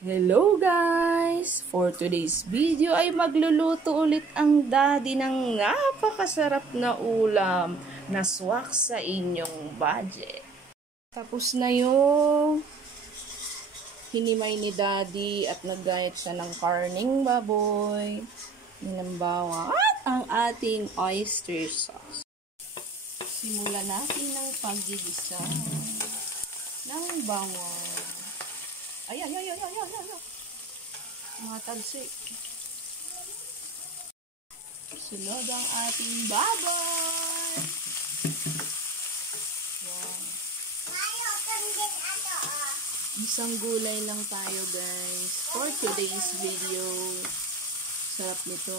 Hello guys! For today's video ay magluluto ulit ang daddy ng napakasarap na ulam na swak sa inyong budget. Tapos na yung hinimay ni daddy at naggayat siya ng karning baboy, ninambawa at ang ating oyster sauce. Simulan natin ng paggigisa ng bawang. Ayan. Mga talsik. Sunod ang ating baboy. Wow. Isang gulay lang tayo guys for today's video. Sarap nito.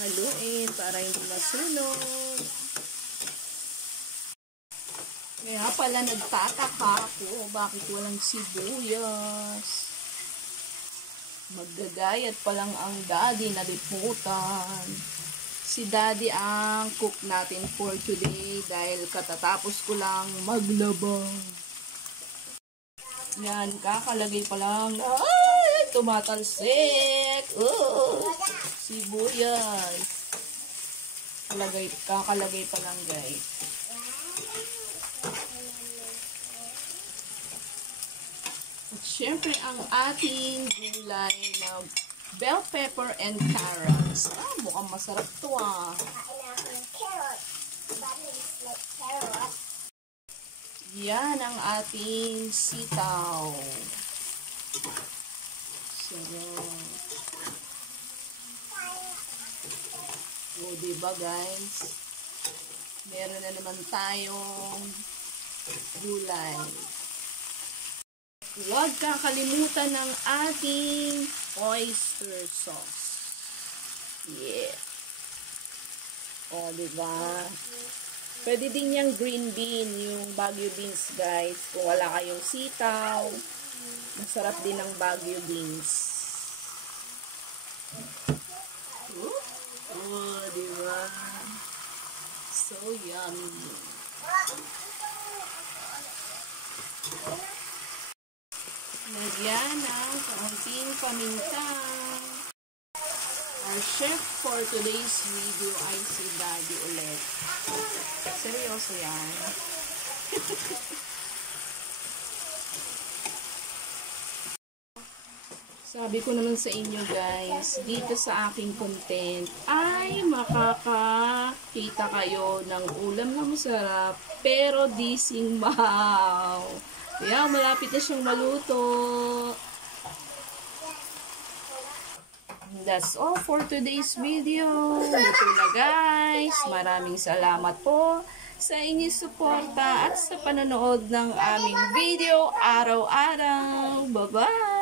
Haluin para hindi masunog. Kaya pala nagtataka ako bakit walang sibuyas. Maggagayat pa lang ang daddy na liputan. Si daddy ang cook natin for today dahil katatapos ko lang maglaba. Yan, kakalagay pa lang. Ay, tumatalsik. Sibuyas. Kakalagay pa lang guys. At syempre, ang ating gulay na bell pepper and carrots. Mukhang masarap to Yan ang ating sitaw. Sarap. O, diba guys? Meron na naman tayong gulay. Huwag kakalimutan ng ating oyster sauce. Yeah. O, diba? Pwede din yung green bean, yung Baguio beans, guys. Kung wala kayong sitaw, masarap din ang Baguio beans. Oh, diba? So yummy. Lagyan ng kaunting paminta. Our chef for today's video ay si daddy ulit. Seryoso yan. Sabi ko naman sa inyo guys, dito sa aking content ay makakakita kayo ng ulam na masarap pero dising mahaw. Kaya malapit na siyang maluto. That's all for today's video. Ito na guys. Maraming salamat po sa inyong suporta at sa panonood ng aming video araw-araw. Bye-bye!